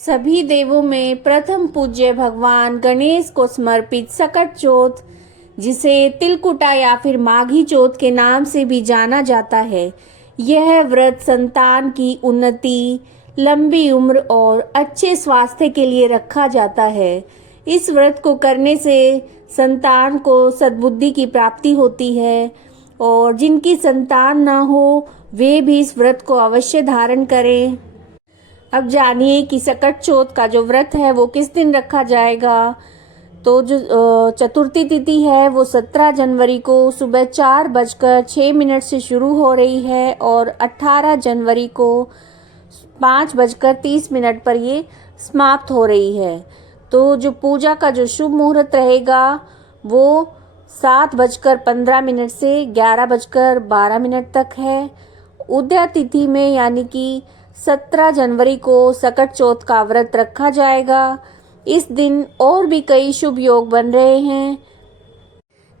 सभी देवों में प्रथम पूज्य भगवान गणेश को समर्पित सकट चौथ, जिसे तिलकुटा या फिर माघी चौथ के नाम से भी जाना जाता है, यह व्रत संतान की उन्नति, लंबी उम्र और अच्छे स्वास्थ्य के लिए रखा जाता है। इस व्रत को करने से संतान को सद्बुद्धि की प्राप्ति होती है और जिनकी संतान ना हो वे भी इस व्रत को अवश्य धारण करें। अब जानिए कि सकट चौथ का जो व्रत है वो किस दिन रखा जाएगा। तो जो चतुर्थी तिथि है वो 17 जनवरी को सुबह 4:06 से शुरू हो रही है और 18 जनवरी को 5:30 पर ये समाप्त हो रही है। तो जो पूजा का जो शुभ मुहूर्त रहेगा वो 7:15 से 11:12 तक है। उदया तिथि में यानी कि 17 जनवरी को सकट चौथ का व्रत रखा जाएगा। इस दिन और भी कई शुभ योग बन रहे हैं,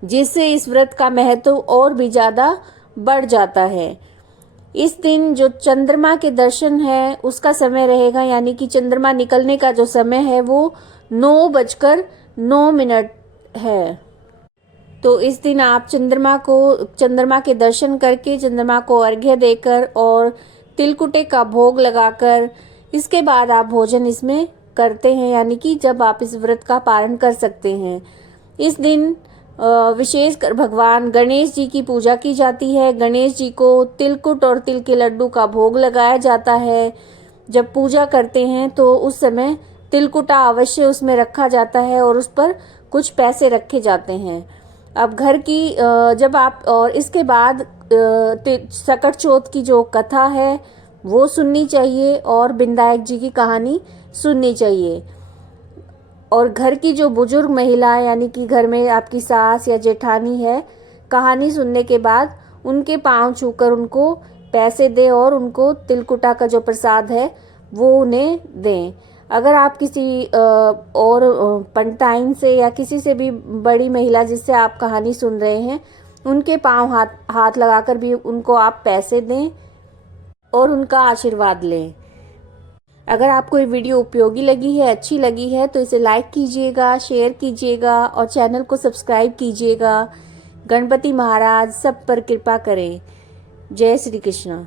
जिससे इस व्रत का महत्व और भी ज़्यादा बढ़ जाता है। इस दिन जो चंद्रमा के दर्शन है उसका समय रहेगा, यानी कि चंद्रमा निकलने का जो समय है वो 9:09 है। तो इस दिन आप चंद्रमा के दर्शन करके, चंद्रमा को अर्घ्य देकर और तिलकुटे का भोग लगाकर इसके बाद आप भोजन इसमें करते हैं, यानी कि जब आप इस व्रत का पारण कर सकते हैं। इस दिन विशेषकर भगवान गणेश जी की पूजा की जाती है। गणेश जी को तिलकुट और तिल के लड्डू का भोग लगाया जाता है। जब पूजा करते हैं तो उस समय तिलकुटा अवश्य उसमें रखा जाता है और उस पर कुछ पैसे रखे जाते हैं। अब घर की जब आप और इसके बाद सकट चौथ की जो कथा है वो सुननी चाहिए और विनायक जी की कहानी सुननी चाहिए। और घर की जो बुजुर्ग महिला यानी कि घर में आपकी सास या जेठानी है, कहानी सुनने के बाद उनके पांव छूकर उनको पैसे दें और उनको तिलकुटा का जो प्रसाद है वो उन्हें दें। अगर आप किसी और पंडिताइन से या किसी से भी बड़ी महिला जिससे आप कहानी सुन रहे हैं उनके पांव हाथ लगाकर भी उनको आप पैसे दें और उनका आशीर्वाद लें। अगर आपको ये वीडियो उपयोगी लगी है, अच्छी लगी है तो इसे लाइक कीजिएगा, शेयर कीजिएगा और चैनल को सब्सक्राइब कीजिएगा। गणपति महाराज सब पर कृपा करें। जय श्री कृष्ण।